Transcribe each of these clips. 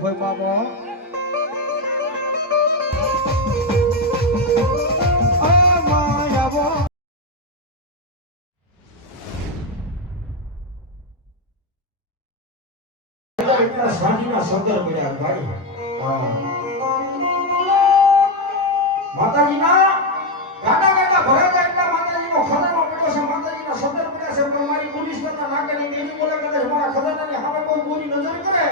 હોય બાબો સદર પડ્યા ભાઈ માતાજીના ગાડા ગાડા ભરાતા એટલા માતાજીનો ખજાનો પડ્યો છે માતાજીના સદર પડ્યા છે પણ મારી પોલીસ કરતા નાગણી દેવી બોલે કદાચ મારા ખજાનાની સામે કોઈ બોરી નજર કરે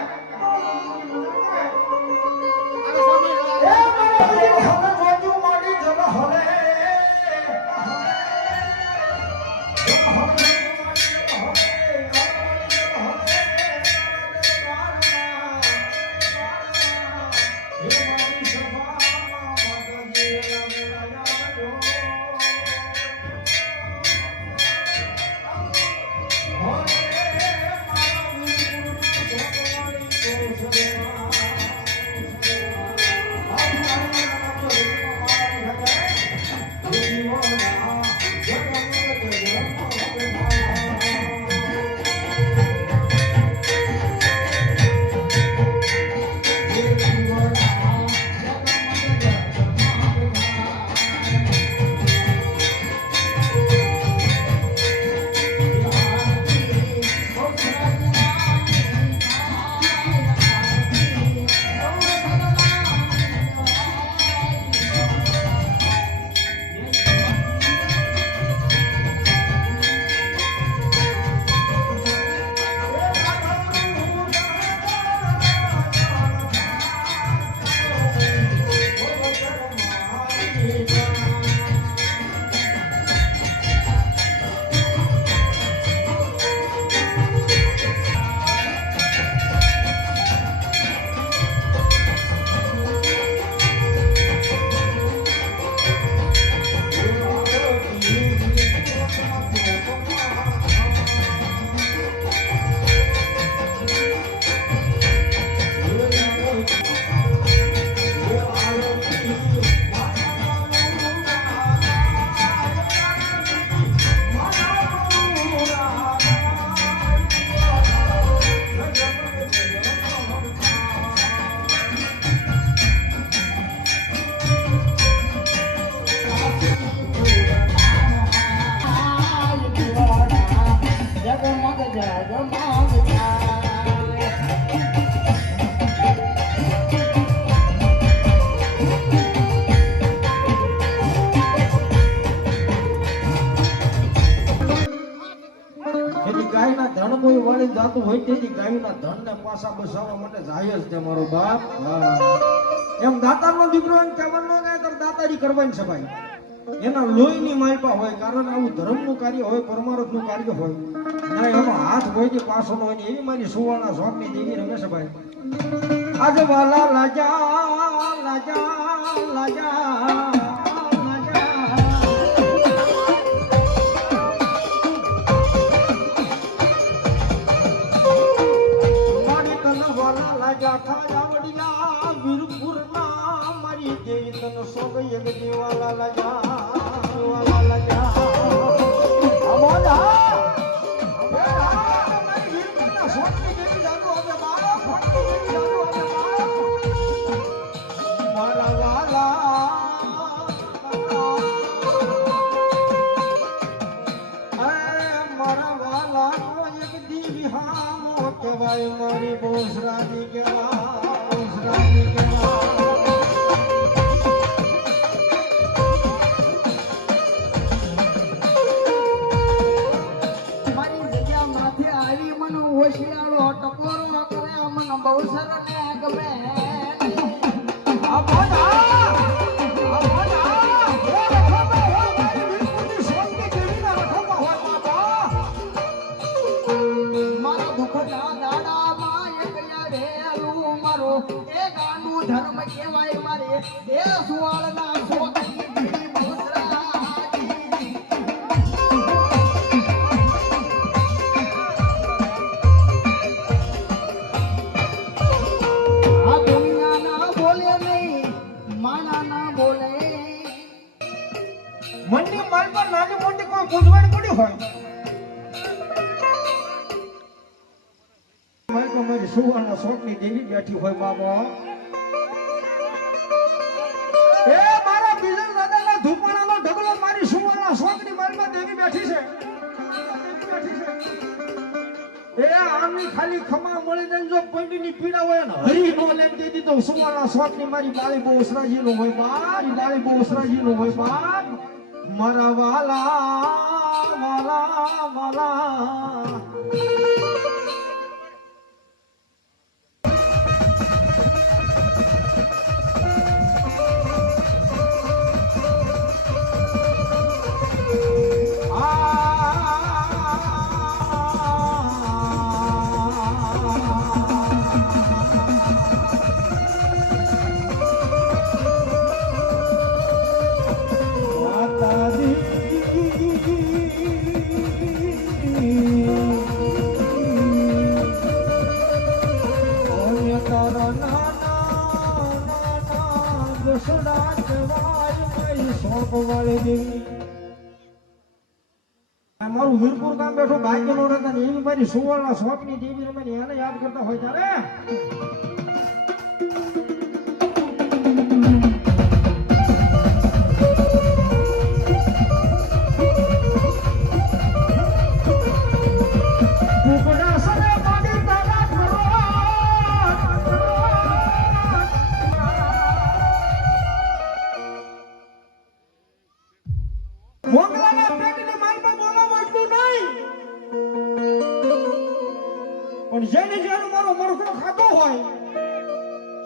જાતું હોય તેથી ગાયના ધનને પાછા બસાવવા માટે જાય જ તે મારો બાપ એમ દાતારનો દીકરો એમ કહેવાનો કે તાર દાતારી કરવાની છે ભાઈ એના લોહીની માલપા હોય કારણ આવું ધર્મનું કાર્ય હોય પરમાર્થનું કાર્ય હોય ના એમાં હાથ હોય કે પાછો હોય ને એવી મારી સુવાના શોખની દેવી રમેશ ભાઈ આજે વાલા લાજા લાજા લાજા મારી દેવી તન સોગ એક દેવાલા લજા અમારા મારી વીરપુરના સોગની દેવી જાગો હવે મારા ફોટની દેવી જાગો હવે મારા વાલા મનની માલ પર નાની મોટી કોઈ ગુંજવણ પડી હોય માલ પર મારી સુવર્ણ શોકની દેવી બેઠી હોય બાબા એ મારા બીજલ દાદાના ધૂપણાનો ઢગલો મારી સુવર્ણ શોકની માલમાં દેવી બેઠી છે એ આમની ખાલી ખમા મળીને જો પંડીની પીડા હોય ને હરી નો લેમ દે દીધો સુવર્ણ શોકની મારી બાળી બહુ ઉસરાજી નો હોય બારી બાળી બહુ ઉસરાજી નો હોય બાપ મારા વાલા વાલા વાલા મારું વીરપુર ગામ બેઠો ભાગ્ય નો રહેતા એવી મારી સુવર્ણ શોકની દેવી રમે એને યાદ કરતા હોય ત્યારે પણ જેને જેનો મારો મરઘો ખાધો હોય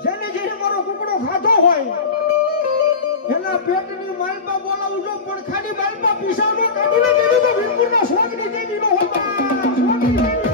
જેને જેને મારો કુકડો ખાધો હોય એના પેટની માલપા બોલાવું જો પણ ખાલી માલપા પીસાનો કાઢીને દેવી તો વીરપુરના શોકની દેવી નો હોતા શોકની દેવી નો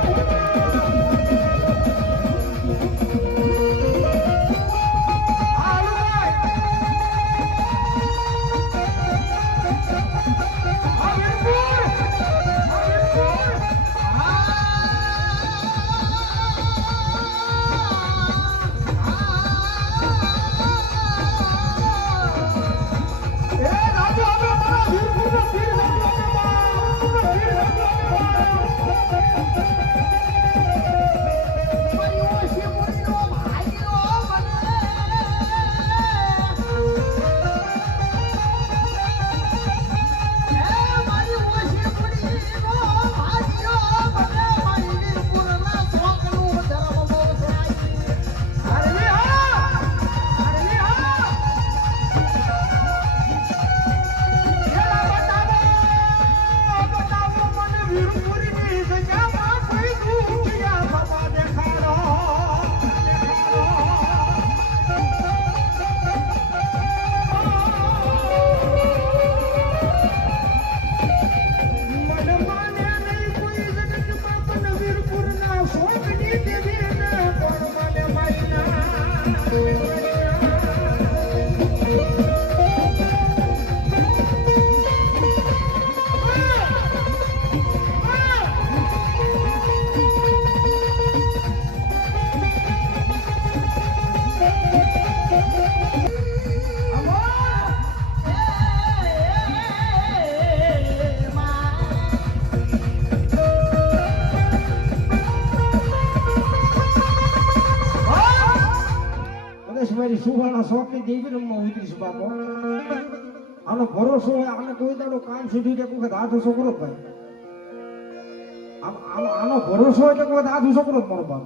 મારી સુવર્ણ શોકની દેવી રમવા ઉતરીશ બાપો આનો ભરોસો હોય આને કોઈ દાડો કાન સુધી કે કોઈ હાથ ઓછો કરો ભાઈ આનો ભરોસો હોય કે કોઈ હાથ ઓછો કરો મારો બાપ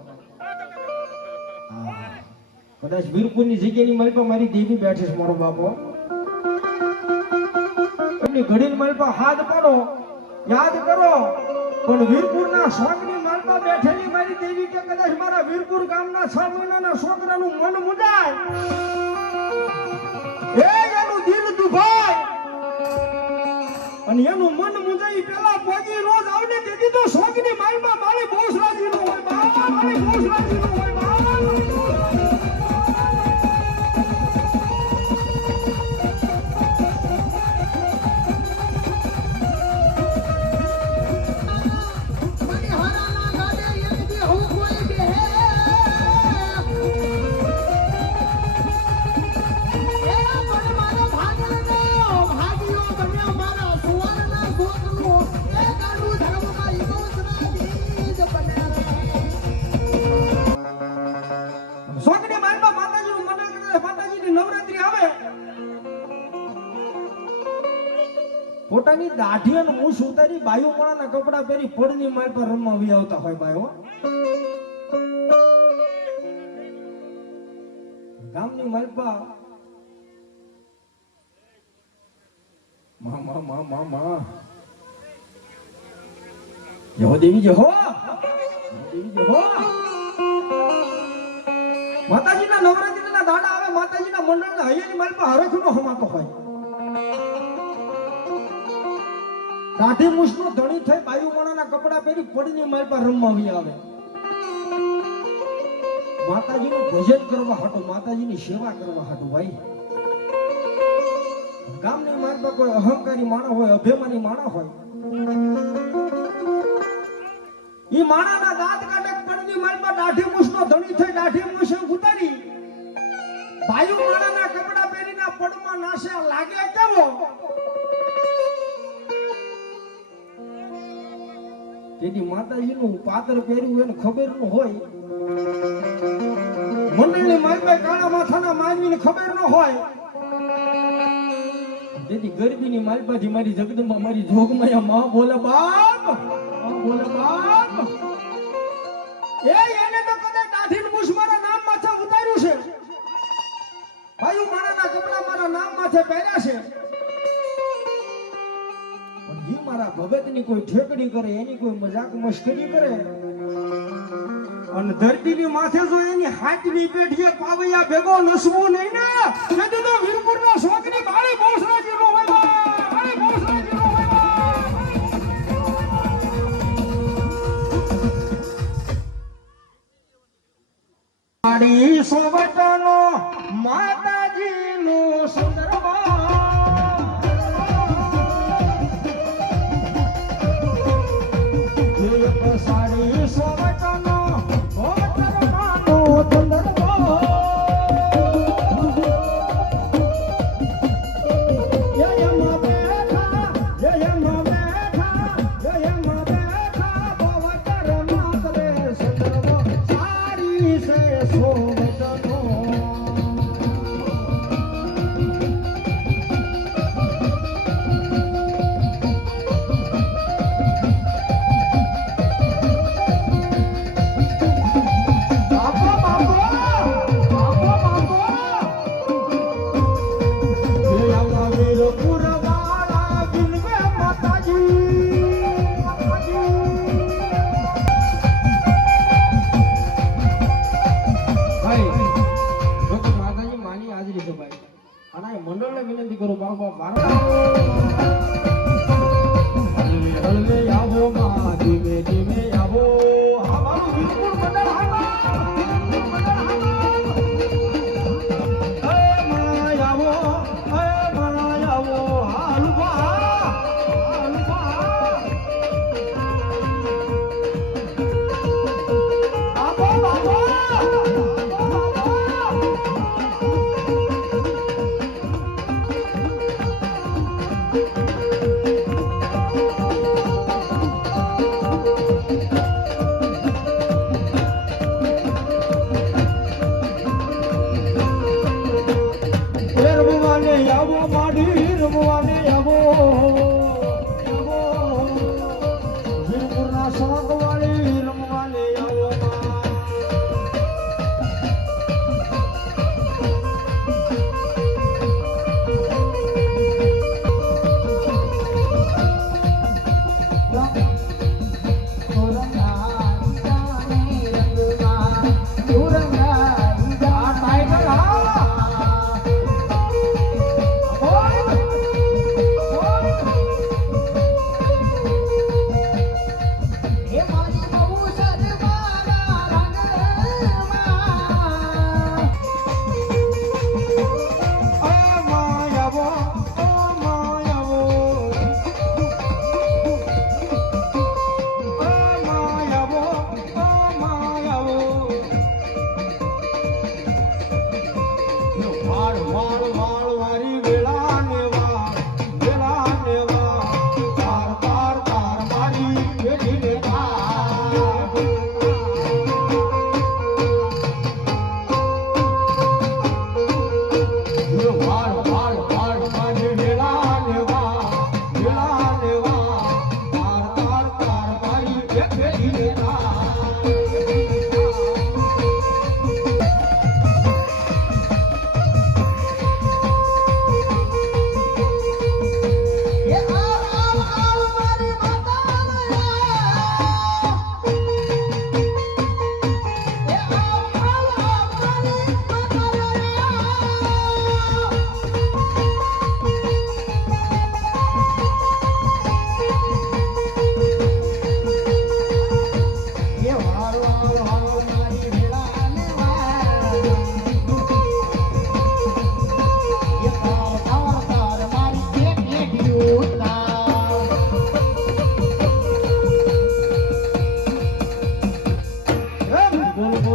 કદાચ વીરપુરની જગ્યાની મારી પર મારી દેવી બેઠી છે મારો બાપો એમની ઘડીની મારી પર હાથ પાડો યાદ કરો પણ વીરપુરના શોકની માલમાં બેઠેલી મારી દેવી કે કદાચ મારા વીરપુર ગામના 6 મહિનાના છોકરાનું મન મુજાય એ એનું દિલ દુભાય અને એનું મન મુજાઈ પેલા પોગી રોજ આવને દેતી તો શોકની માલમાં મારે બોસરાજી નો હોય બાબા મારે બોસરાજી નો હોય બાબા ભાગ્યો બન્યો પોતાની દાઢી અને મૂછ ઉતારી બાયુ માળાના કપડા પહેરી પડની માળ પર રમવા આવી આવતા હોય બાયો. ગામની માલપા મા જહો દેવી જહો માતાજીના નવરાત્રીના દાડા આવે માતાજીના મંડળના હૈયાની માલપા હરખનો હમાતો હોય. દાઢી મૂછનો ધણી થઈ બાયુ માળાના કપડા પહેરી પડની માલ પર રમવા આવી આવે. માતાજીનું ભજન કરવા હાટુ માતાજીની સેવા કરવા હાટુ ભાઈ. ગામની માલપા કોઈ અહંકારી માણસ હોય અભિમાની માણસ હોય ઈ માણાના દાંત કાઢે પડની માલપા દાઢી મૂછનો ધણી થઈ દાઢી મૂછ ઉતારી બાયુ માળાના કપડા પહેરીને પડમાં નાશે લાગે કેવો. તેથી માતાજીનું પાત્ર પહેર્યું હોય ને ખબર ન હોય મંડળની માલપા કાળા માથાના માનવીને ખબર ન હોય તેથી ગરબીની માલપાથી મારી જગદંબા મારી જોગમાયા માં બોલે બાપ એને તો કદાચ દાઢીન મૂછ મારા નામ માથે ઉતાર્યું છે બાયુ માળાના કપડા મારા નામ માથે પહેર્યા છે જી મારા ભગતની કોઈ ઠેકડી કરે એની કોઈ મજાક મસ્કરી કરે અને ધરતીની માથે જો એની હાથની પેઠીએ પાવૈયા ભેગો નસવું નહીં ને તેથી તો વીરપુરના શોકની બાળી બહુસરાજીનો હોય બાળી બહુસરાજીનો હોય બાળી સોવટનો માતાજીનું સુંદર સાડી સોવટનો ગોચરમાનો ચંદરવો જયમાં બેઠા ગોચર માતરે ચંદરવો સાડી સે સોવટનો. મંડળને વિનંતી કરું બાબા હળવે આવો માં ધીમે ધીમે આવો અમારું વીરપુર મંડળ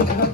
આવો જગત